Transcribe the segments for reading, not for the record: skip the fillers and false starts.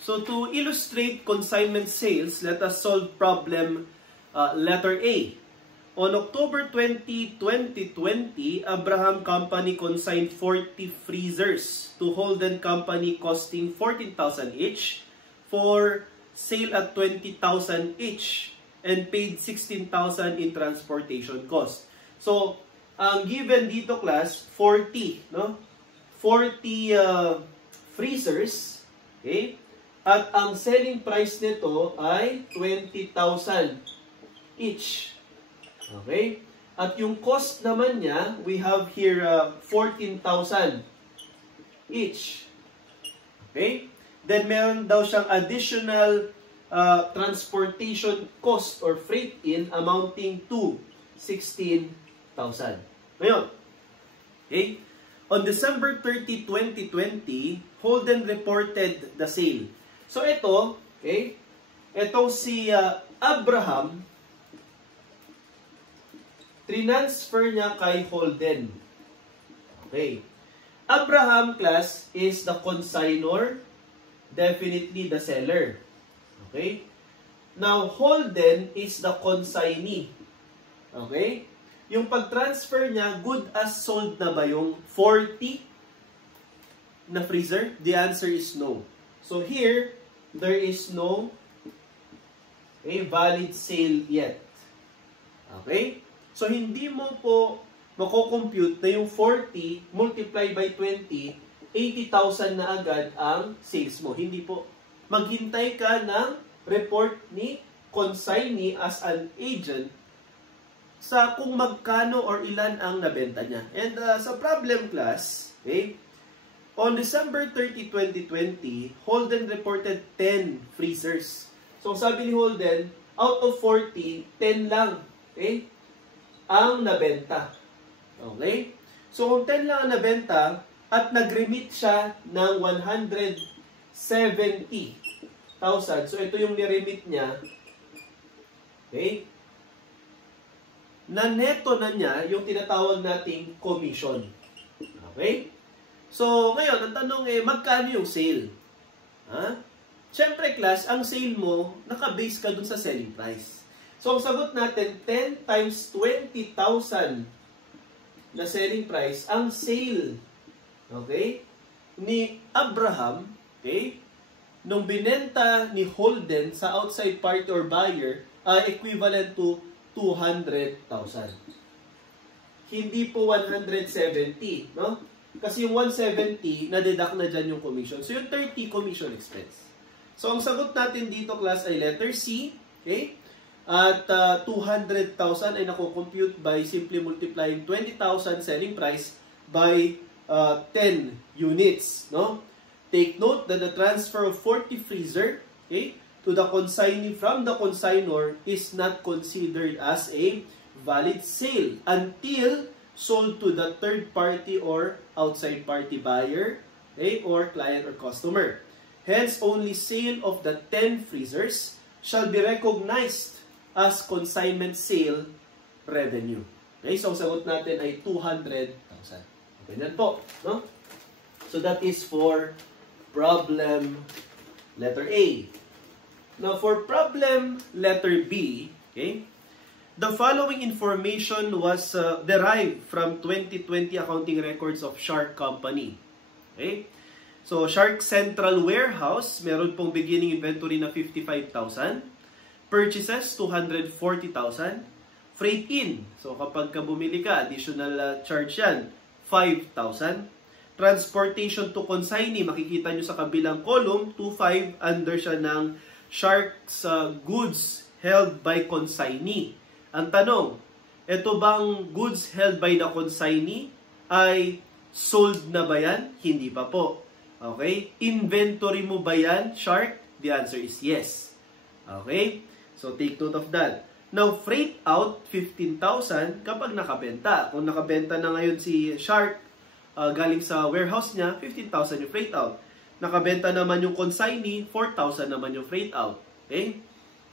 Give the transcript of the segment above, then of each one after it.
So to illustrate consignment sales, let us solve problem letter A. On October 20, 2020, Abraham Company consigned 40 freezers to Holden Company costing 14,000 each for sale at 20,000 each and paid 16,000 in transportation cost. So, ang given dito class, 40, no? 40 freezers, okay? At ang selling price nito ay 20,000 each. Okay? At yung cost naman niya, we have here 14,000 each. Okay? Then meron daw siyang additional transportation cost or freight in amounting to 16,000. Ngayon, okay? On December 30, 2020, Holden reported the sale. So ito, okay? Itong si Abraham, transfer niya kay Holden. Okay. Abraham class is the consignor, definitely the seller. Okay. Now, Holden is the consignee. Okay. Yung pag-transfer niya, good as sold na ba yung 40 na freezer? The answer is no. So here, there is no valid sale yet. Okay? So, hindi mo po mako-compute na yung 40 multiply by 20, 80,000 na agad ang sales mo. Hindi po. Maghintay ka ng report ni consignee as an agent sa kung magkano or ilan ang nabenta niya. And sa problem class, okay, on December 30, 2020, Holden reported 10 freezers. So, sabi ni Holden, out of 40, 10 lang, okay, ang nabenta. Okay? So, kung 10 lang ang nabenta at nag-remit siya ng 170,000. So, ito yung niremit niya. Okay? Na neto na niya yung tinatawag nating commission. Okay? So, ngayon, ang tanong magkano yung sale? Ha? Siyempre, class, ang sale mo, naka-base ka dun sa selling price. So, ang sagot natin, 10 times 20,000 na selling price, ang sale, okay, ni Abraham, okay, nung binenta ni Holden sa outside party or buyer, equivalent to 200,000. Hindi po 170, no? Kasi yung 170, na-deduct na dyan yung commission. So, yung 30 commission expense. So, ang sagot natin dito, class, ay letter C, okay? At 200,000 ay nako-compute by simply multiplying 20,000 selling price by 10 units, no? Take note that the transfer of 40 freezer, okay, to the consignee from the consignor is not considered as a valid sale until sold to the third party or outside party buyer, okay, or client or customer. Hence, only sale of the 10 freezers shall be recognized as consignment sale revenue. Okay, so ang sagot natin ay 200,000. Okay, yan po, no? So that is for problem letter A. Now for problem letter B, okay, the following information was derived from 2020 accounting records of Shark Company. Okay? So Shark Central Warehouse, meron pong beginning inventory na 55,000. Purchases, 240,000. Freight in. So, kapag ka bumili ka, additional charge yan, 5,000. Transportation to consignee, makikita nyo sa kabilang column, 2,500 under siya ng Shark's goods held by consignee. Ang tanong, ito bang goods held by the consignee ay sold na ba yan? Hindi pa po. Okay? Inventory mo ba yan, Shark? The answer is yes. Okay? So, take note of that. Now, freight out, 15,000 kapag nakabenta. Kung nakabenta na ngayon si Shark, galing sa warehouse niya, 15,000 yung freight out. Nakabenta naman yung consignee, 4,000 naman yung freight out. Okay?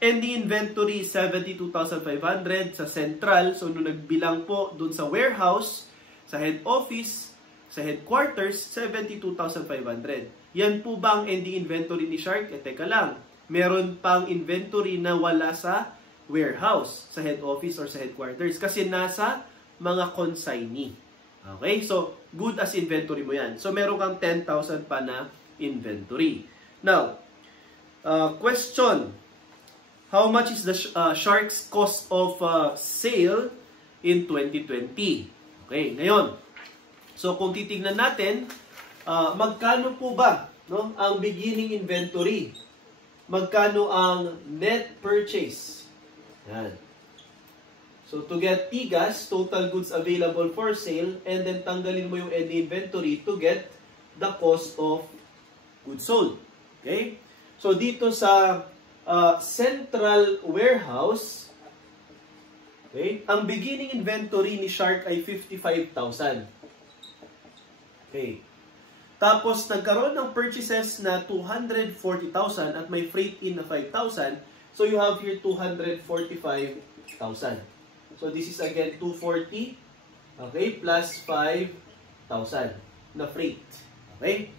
And the inventory is 72,500 sa central. So, nung nagbilang po dun sa warehouse, sa head office, sa headquarters, 72,500. Yan po ba ang ending inventory ni Shark? Teka lang. Meron pang inventory na wala sa warehouse, sa head office or sa headquarters. Kasi nasa mga consignee. Okay? So, good as inventory mo yan. So, meron kang 10,000 pa na inventory. Now, question. How much is the Shark's cost of sale in 2020? Okay, ngayon. So, kung titignan natin, magkano po ba, no, ang beginning inventory? Magkano ang net purchase? Yan. So, to get TGAS, total goods available for sale, and then tanggalin mo yung ending inventory to get the cost of goods sold. Okay? So, dito sa central warehouse, okay, ang beginning inventory ni Shark ay 55,000. Okay. Tapos, nagkaroon ng purchases na 240,000 at may freight in na 5,000. So, you have here 245,000. So, this is again 240, okay, plus 5,000 na freight. Okay?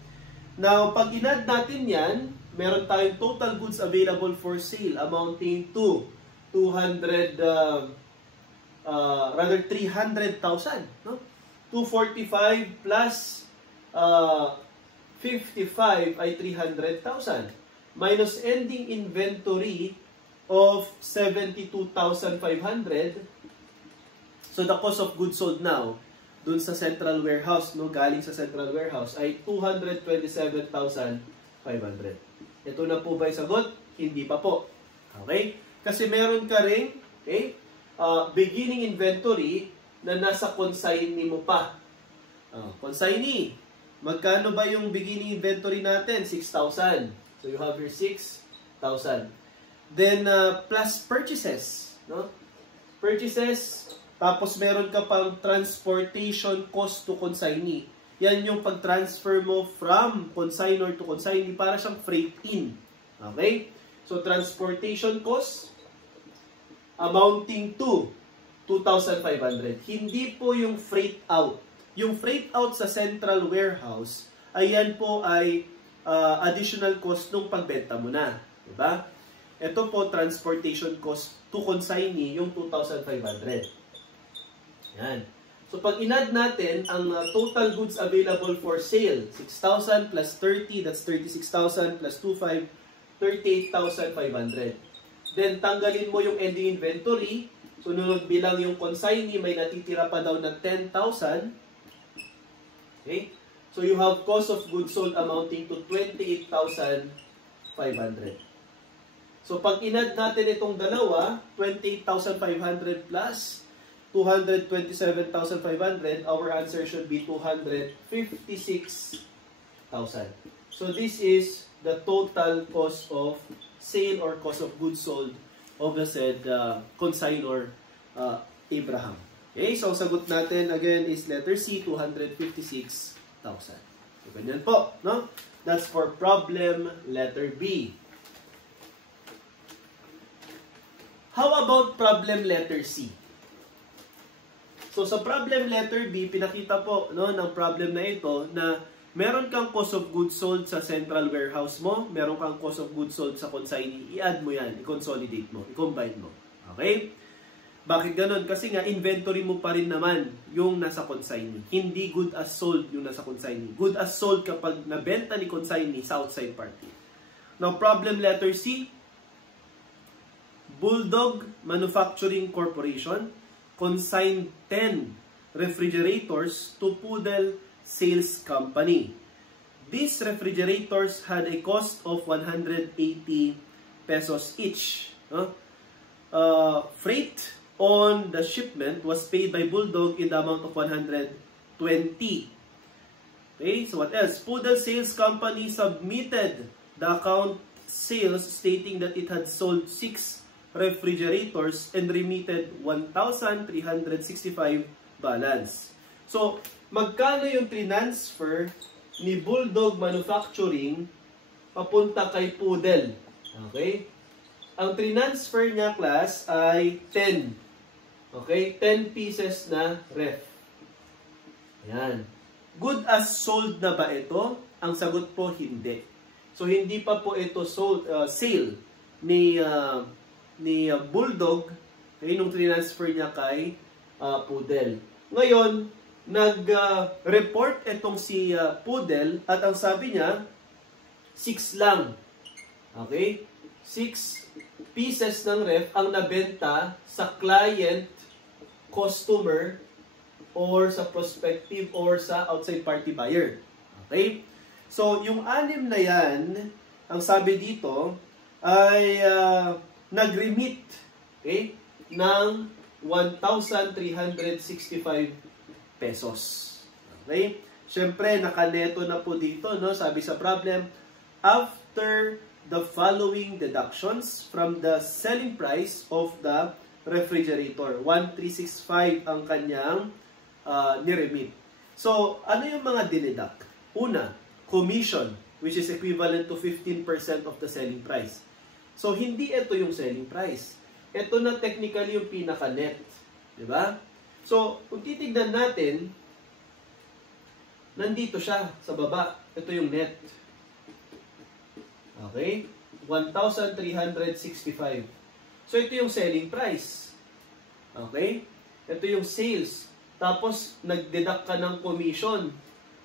Now, pag inad natin yan, meron tayong total goods available for sale amounting to 300,000, no? 245 plus 55 ay 300,000 minus ending inventory of 72,500. So the cost of goods sold now dun sa central warehouse, no, galing sa central warehouse ay 227,500. Ito na po ba yung sagot? Hindi pa po. Okay? Kasi meron ka ring, okay, beginning inventory na nasa consignee mo pa. Consignee. Magkano ba yung beginning inventory natin? 6,000. So you have your 6,000. Then plus purchases, no? Purchases, tapos meron ka pang transportation cost to consignee. Yan yung pag-transfer mo from consignor to consignee para siyang freight in. Okay? So transportation cost amounting to 2,500. Hindi po yung freight out. Yung freight out sa central warehouse, ayan po ay additional cost nung pagbenta mo na. Diba? Ito po, transportation cost to consignee, yung 2,500. Yan. So, pag inad natin, ang total goods available for sale, 6,000 plus 30, that's 36,000 plus 25, 38,500. Then, tanggalin mo yung ending inventory. So, nung bilang yung consignee, may natitira pa daw na 10,000. Okay? So, you have cost of goods sold amounting to 28,500. So, pag inad natin itong dalawa, 28,500 plus 227,500, our answer should be 256,000. So, this is the total cost of sale or cost of goods sold of the said consignor Abraham. Okay, so sagot natin again is letter C, 256,000. So, ganyan po, no? That's for problem letter B. How about problem letter C? So, sa problem letter B, pinakita po, no, ng problem na ito na meron kang cost of goods sold sa central warehouse mo, meron kang cost of goods sold sa consignee, i-add mo yan, i-consolidate mo, i-combine mo. Okay? Bakit ganun? Kasi nga, inventory mo pa rin naman yung nasa consignee. Hindi good as sold yung nasa consignee. Good as sold kapag nabenta ni consignee sa outside party. Now, problem letter C, Bulldog Manufacturing Corporation consigned 10 refrigerators to Poodle Sales Company. These refrigerators had a cost of 180 pesos each. Freight on the shipment was paid by Bulldog in the amount of 120. Okay, so what else? Poodle Sales Company submitted the account sales stating that it had sold 6 refrigerators and remitted 1,365 balance. So, magkano yung transfer ni Bulldog Manufacturing papunta kay Poodle? Okay? Ang transfer niya, class, ay 10. Okay? 10 pieces na ref. Ayan. Good as sold na ba ito? Ang sagot po, hindi. So, hindi pa po ito sale ni Bulldog, nung transfer niya kay Poodle. Ngayon, nag-report itong si Poodle at ang sabi niya, 6 lang. Okay? 6 pieces ng ref ang nabenta sa client, customer, or sa prospective, or sa outside party buyer. Okay? So, yung 6 na yan, ang sabi dito, ay nag-remit, okay, ng 1,365 pesos. Okay? Siyempre, nakaneto na po dito, no? Sabi sa problem, after the following deductions from the selling price of the refrigerator. 1,365 ang kanyang niremit. So, ano yung mga dineduct? Una, commission, which is equivalent to 15% of the selling price. So, hindi ito yung selling price. Ito na technically yung pinaka-net. Diba? So, kung titignan natin, nandito siya sa baba. Ito yung net. Okay? 1,365. So, ito yung selling price. Okay? Ito yung sales. Tapos, nag-deduct ka ng commission,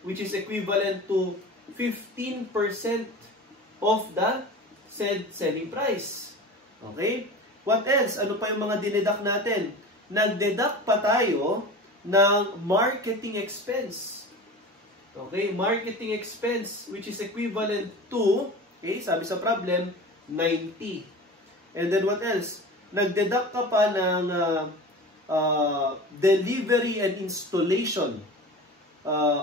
which is equivalent to 15% of the said selling price. Okay? What else? Ano pa yung mga dineduct natin? Nag-deduct pa tayo ng marketing expense. Okay? Marketing expense, which is equivalent to, okay, sabi sa problem, 90. And then what else? Nag-deduct ka pa ng delivery and installation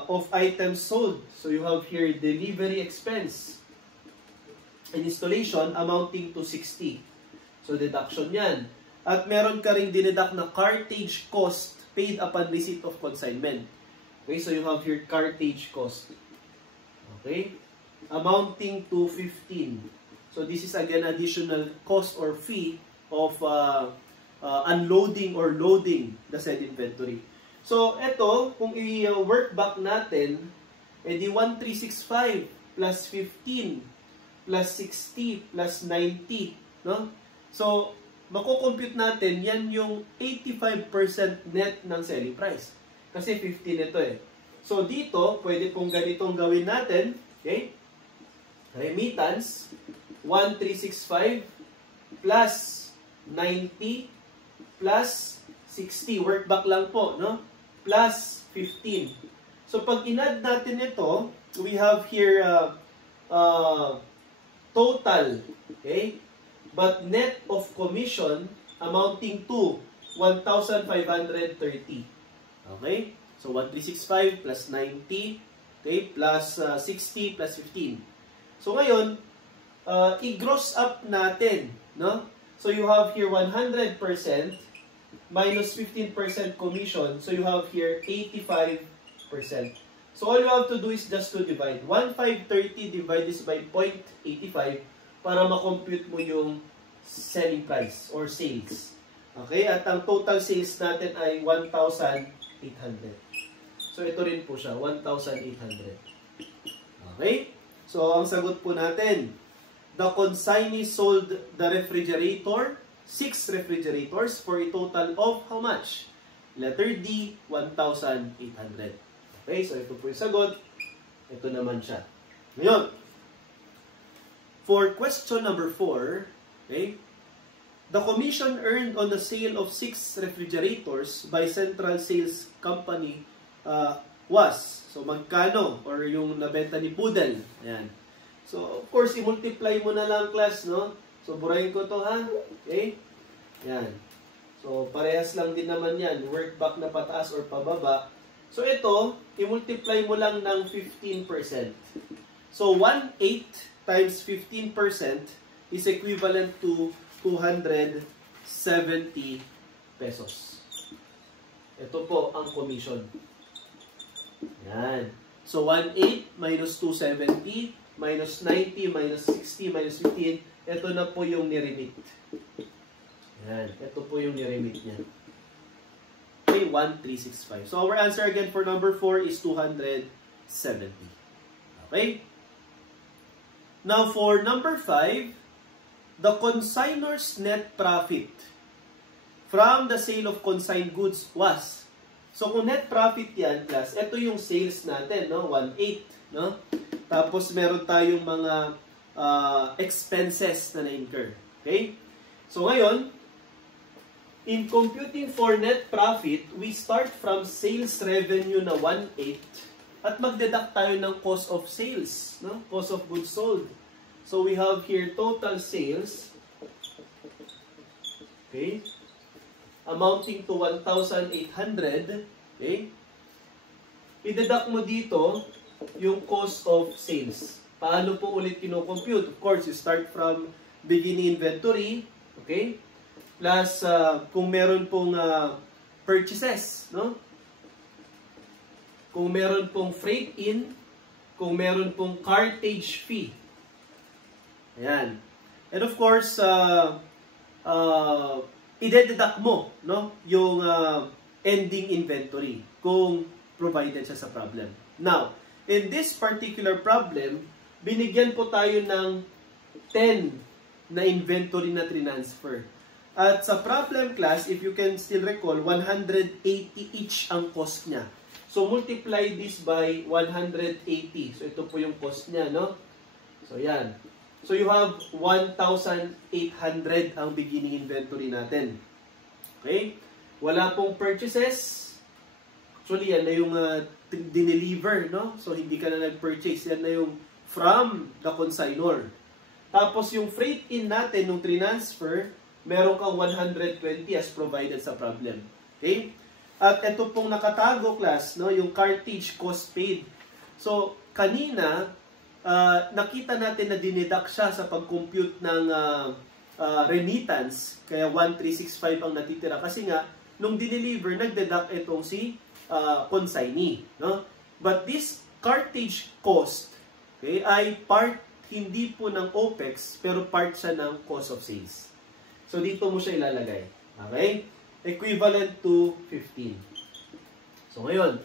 of items sold. So you have here delivery expense and installation amounting to 60. So deduction yan. At meron ka ring dineduct na cartage cost paid upon receipt of consignment. Okay, so you have here cartage cost. Okay? Amounting to 15. So this is again additional cost or fee of unloading or loading the said inventory. So, ito, kung i-work back natin, edi 1,365 plus 15 plus 60 plus 90, no? So, mako-compute natin, yan yung 85% net ng selling price. Kasi 15 ito eh. So, dito, pwede pong ganitong gawin natin, okay? Remittance, 1,365 plus 90 plus 60. Work back lang po, no? Plus 15. So, pag in-add natin ito, we have here total, okay? But net of commission amounting to 1,530. Okay? So, 1,365 plus 90, okay? Plus 60 plus 15. So, ngayon, i-gross up natin, no? So, you have here 100% minus 15% commission. So, you have here 85%. So, all you have to do is just to divide. 1,530 divide this by 0.85 para makompute mo yung selling price or sales. Okay? At ang total sales natin ay 1,800. So, ito rin po siya, 1,800. Okay? So, ang sagot po natin, the consignee sold the refrigerator, 6 refrigerators for a total of how much? Letter D, 1,800. Okay, so ito po yung sagot. Ito naman siya. Ngayon, for question number 4, okay, the commission earned on the sale of 6 refrigerators by Central Sales Company was, so magkano, or yung nabenta ni Poodle. Ayan. So, of course, i-multiply mo na lang, class, no? So, burahin ko to, ha? Okay? Yan. So, parehas lang din naman yan. Work back na pataas or pababa. So, ito, i-multiply mo lang ng 15%. So, 1/8 times 15% is equivalent to 270 pesos. Ito po ang commission. Yan. So, 1/8 minus 270 minus 90 minus 60 minus 15, ito na po yung niremit. Yan. Ito po yung niremit niya. Okay, 1,365. So, our answer again for number 4 is 270. Okay? Now, for number 5, the consignor's net profit from the sale of consigned goods was. So, kung net profit yan, class, ito yung sales natin, no? 1.8, no? Tapos, meron tayong mga expenses na na-incur. Okay? So, ngayon, in computing for net profit, we start from sales revenue na 1.8 at mag-deduct tayo ng cost of sales, no? Cost of goods sold. So, we have here total sales, okay, amounting to 1,800, okay? I-deduct mo dito yung cost of sales. Paano po ulit kino-compute? Of course, you start from beginning inventory, okay? Plus, kung meron pong purchases, no? Kung meron pong freight in, kung meron pong cartage fee. Ayan. And of course, i-deduct mo, no? Yung ending inventory kung provided siya sa problem. Now, in this particular problem, binigyan po tayo ng 10 na inventory na transfer. At sa problem class, if you can still recall, 180 each ang cost niya. So, multiply this by 180. So, ito po yung cost niya, no? So, yan. So, you have 1,800 ang beginning inventory natin. Okay? Wala pong purchases. Actually, yan na yung dineliver, no? So, hindi ka na nag-purchase. Yan na yung from the consignor. Tapos, yung freight in natin, nung transfer, meron kang 120 as provided sa problem. Okay? At ito pong nakatago, class, no, yung cartage cost paid. So, kanina, nakita natin na dineduct siya sa pag-compute ng remittance. Kaya 1,365 ang natitira. Kasi nga, nung dineliver, nag-deduct itong si consignee. No? But this cartage cost, okay, ay part hindi po ng OPEX, pero part siya ng cost of sales. So, dito mo siya ilalagay. Okay? Equivalent to 15. So, ngayon,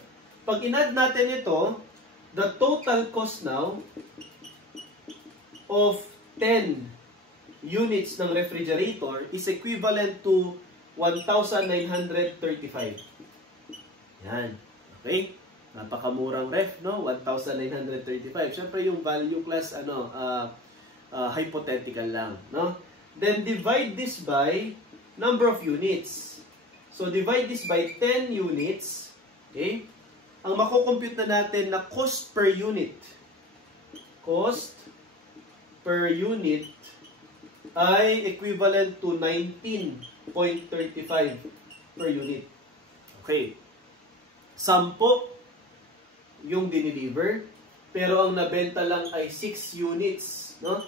pag in-add natin ito, the total cost now of 10 units ng refrigerator is equivalent to 1,935. Yan. Okay? Napakamurang ref, no? 1,935. Siyempre, yung value class, hypothetical lang, no? Then, divide this by number of units. So, divide this by 10 units. Okay? Ang makukompute na natin na cost per unit. Cost per unit ay equivalent to 19.35 per unit. Okay. 10 yung dineliver, pero ang nabenta lang ay 6 units. No?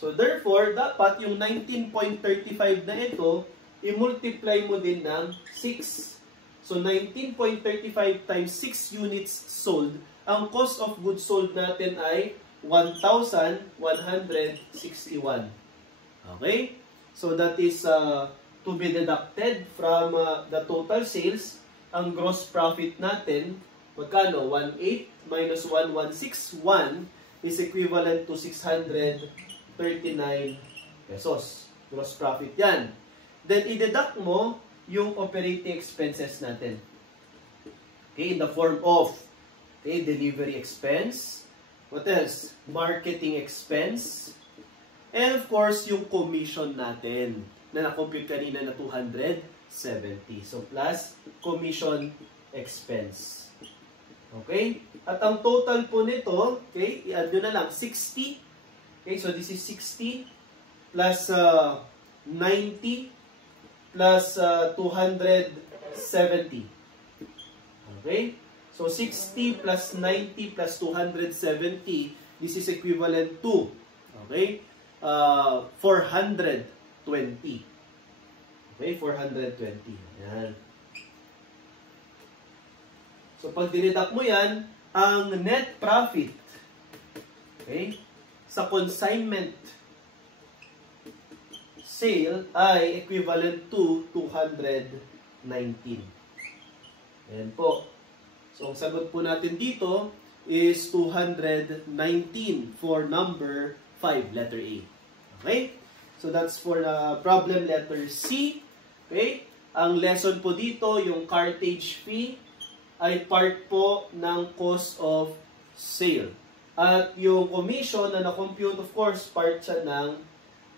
So, therefore, dapat yung 19.35 na ito, i-multiply mo din ng 6. So, 19.35 times 6 units sold. Ang cost of goods sold natin ay 1,161. Okay? So, that is to be deducted from the total sales. Ang gross profit natin, magkano? 1,800 minus 1,161 is equivalent to 639 pesos. Gross profit yan. Then, i-deduct mo yung operating expenses natin. Okay, in the form of delivery expense. What else? Marketing expense. And of course, yung commission natin na na-compute kanina na 270. So, plus commission expense. Okay? At ang total po nito, okay, i-add nyo na lang, 60. Okay, so this is 60 plus 90 plus 270. Okay? So, 60 plus 90 plus 270, this is equivalent to, okay, 420. Okay, 420. Yan. So, pag dineduct mo yan, ang net profit, okay, sa consignment sale ay equivalent to 219. Ayan po. So, ang sagot po natin dito is 219 for number 5, letter A. Okay? So that's for problem letter C. Okay? Ang lesson po dito, yung cartage fee ay part po ng cost of sale. At yung commission na na-compute, of course, part siya ng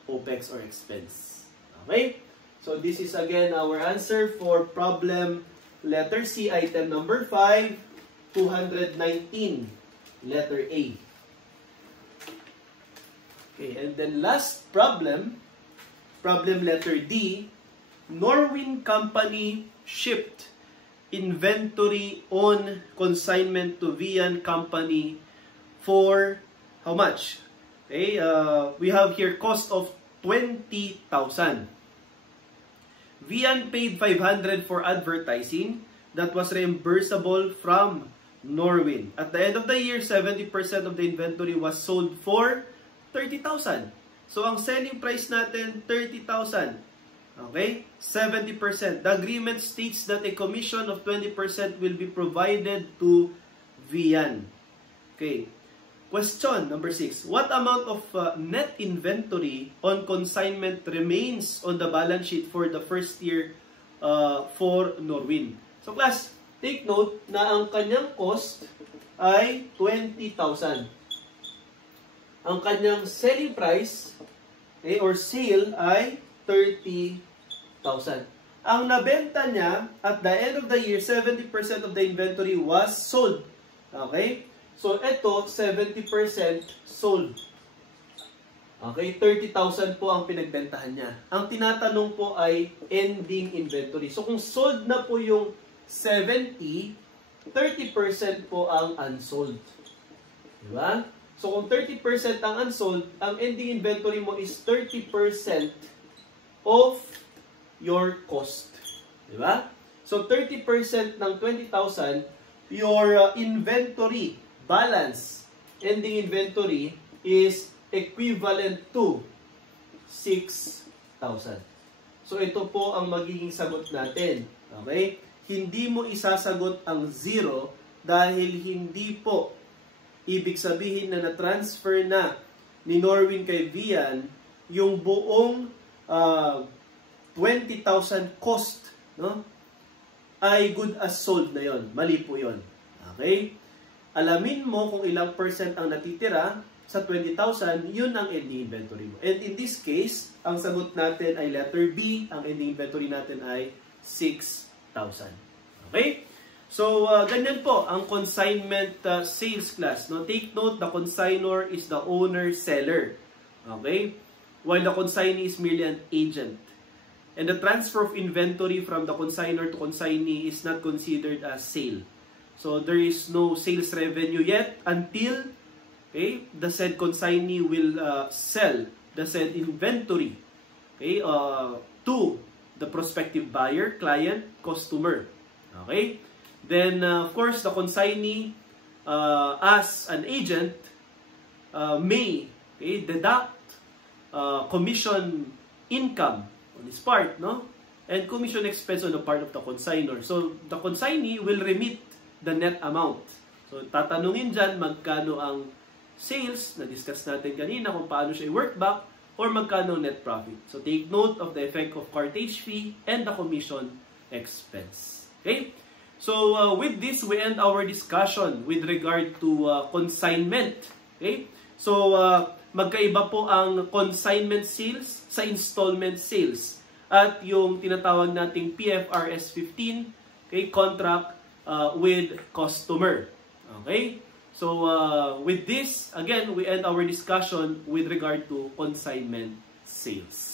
OPEX or expense. Okay? So this is again our answer for problem letter C, item number 5. 219, letter A. Okay, and then last problem, problem letter D, Norwin Company shipped inventory on consignment to Vian Company for how much? Okay, we have here cost of 20,000. Vian paid 500 for advertising that was reimbursable from Norwin. At the end of the year, 70% of the inventory was sold for 30,000. So, ang selling price natin, 30,000. Okay? 70%. The agreement states that a commission of 20% will be provided to Vian. Okay. Question number 6. What amount of net inventory on consignment remains on the balance sheet for the first year for Norwin? So, class, take note na ang kanyang cost ay 20,000. Ang kanyang selling price or sale ay 30,000. Ang nabenta niya at the end of the year, 70% of the inventory was sold. Okay? So, ito, 70% sold. Okay? 30,000 po ang pinagbentahan niya. Ang tinatanong po ay ending inventory. So, kung sold na po yung 70, 30% po ang unsold. Diba? So, kung 30% ang unsold, ang ending inventory mo is 30% of your cost. Diba? So, 30% ng 20,000, your inventory balance, ending inventory, is equivalent to 6,000. So, ito po ang magiging sagot natin. Okay? Hindi mo isasagot ang 0 dahil hindi po ibig sabihin na na-transfer na ni Norwin kay Vian yung buong 20,000 cost, no? Ay good as sold na yon. Mali po yon. Okay? Alamin mo kung ilang percent ang natitira sa 20,000, yun ang ending inventory mo. And in this case, ang sagot natin ay letter B. Ang ending inventory natin ay 6,000. Okay? So, ganyan po ang consignment sales class. No? Take note, the consignor is the owner-seller. Okay? While the consignee is merely an agent. And the transfer of inventory from the consignor to consignee is not considered as sale. So, there is no sales revenue yet until the said consignee will sell the said inventory to the prospective buyer, client, customer. Okay? Then, of course, the consignee as an agent may deduct commission income on his part, no? And commission expense on the part of the consignor. So, the consignee will remit the net amount. So, tatanungin dyan magkano ang sales, na-discuss natin kanina kung paano siya i-work back, or magkano net profit. So, take note of the effect of cartage fee and the commission expense. Okay? So, with this, we end our discussion with regard to consignment. Okay? So, magkaiba po ang consignment sales sa installment sales. At yung tinatawag nating PFRS 15, okay, contract with customer. Okay? So, with this, again, we end our discussion with regard to consignment sales.